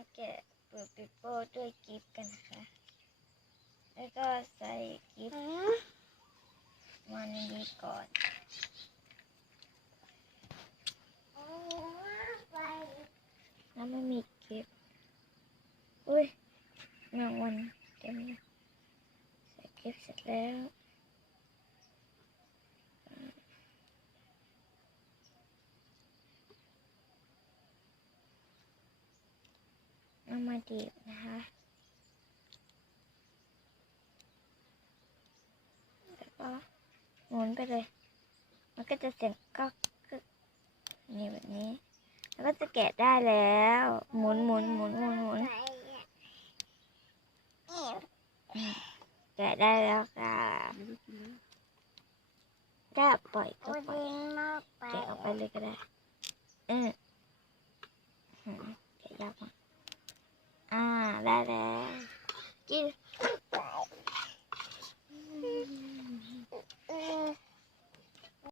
มาแกะเปิดปิโป้ด้วยกิฟต์กันนะคะ แล้วก็ใส่กิฟต์มาในนี้ก่อนแล้วไม่มีกิฟต์อุ้ยแมงวันเต็มใส่กิฟต์เสร็จแล้ว เอามาดีบนะคะแล้วก็หมุนไปเลย มันก็จะเสียงก๊อกกึกนี่แบบนี้ แล้วก็จะแกะได้แล้ว หมุนหมุนหมุนหมุนหมุนอืมแกะได้แล้วค่ะถ้าปล่อยก็ปล่อยแกะออกไปเลยก็ได้ อืมอืมแกะยากมากอ่า ได้แล้วกิน